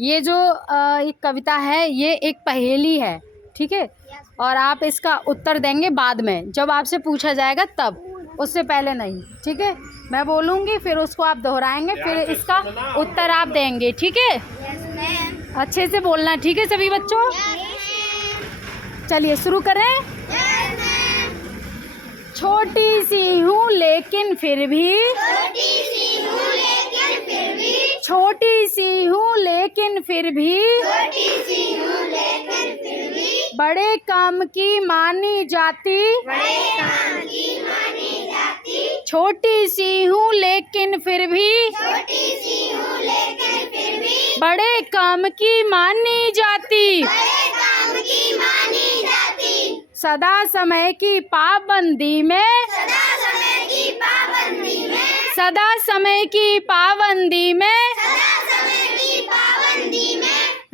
ये जो एक कविता है ये एक पहेली है, ठीक है। और आप इसका उत्तर देंगे बाद में, जब आपसे पूछा जाएगा तब, उससे पहले नहीं, ठीक है। मैं बोलूँगी फिर उसको आप दोहराएंगे, फिर इसका उत्तर आप देंगे, ठीक है। अच्छे से बोलना, ठीक है सभी बच्चों। चलिए शुरू करें। छोटी सी हूँ लेकिन फिर भी, छोटी सी हूँ लेकिन फिर भी, बड़े काम की मानी जाती, छोटी सी हूँ लेकिन फिर भी, बड़े काम की मानी जाती, सदा समय की पाबंदी में, सदा समय की पाबंदी में,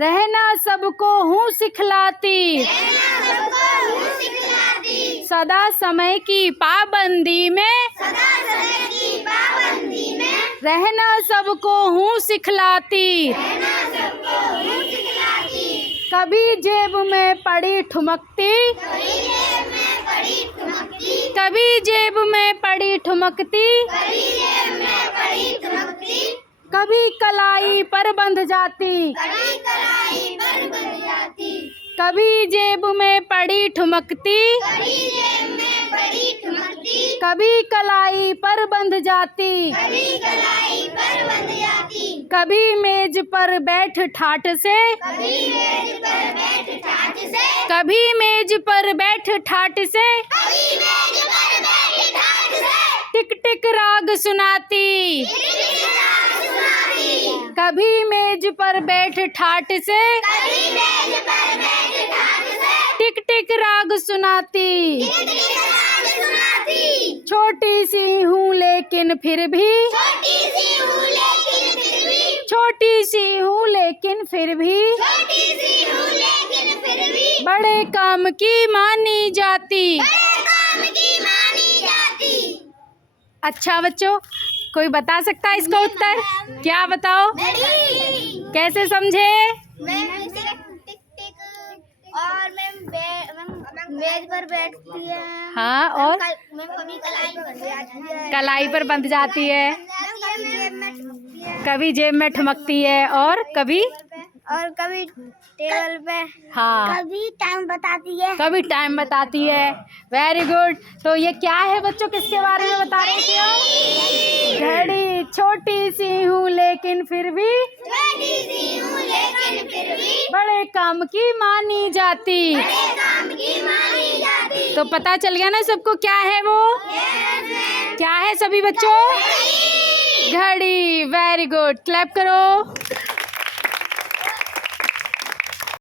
रहना सबको हूँ सिखलाती, सदा समय की पाबंदी में, रहना सबको हूँ सिखलाती, कभी जेब में पड़ी ठुमकती, कभी जेब में पड़ी ठुमकती, कभी कलाई पर बंध जाती, कभी जेब में पड़ी ठुमकती, कभी कलाई पर बंध जाती, कभी मेज पर बैठ ठाठ से, कभी मेज पर बैठ ठाठ से, टिक टिक राग सुनाती, कभी मेज पर बैठ ठाठ से, टिक टिक राग सुनाती, छोटी सी हूँ लेकिन फिर भी, छोटी सी हूँ लेकिन फिर भी, बड़े काम की मानी जाती। अच्छा बच्चों, कोई बता सकता है इसका उत्तर? क्या बताओ, कैसे समझे? और मेज पर बैठती है। हाँ, और कलाई पर बंध जाती है, कभी जेब में ठुमकती है, और कभी टेबल पे, हाँ, कभी टाइम बताती है, कभी टाइम बताती है। Very good. तो ये क्या है बच्चों, किसके बारे में बता रहे थे? घड़ी। छोटी सी हूँ लेकिन फिर भी, बड़े काम की मानी जाती। तो पता चल गया ना सबको क्या है वो? क्या है सभी बच्चों? घड़ी। वेरी गुड, क्लैप करो।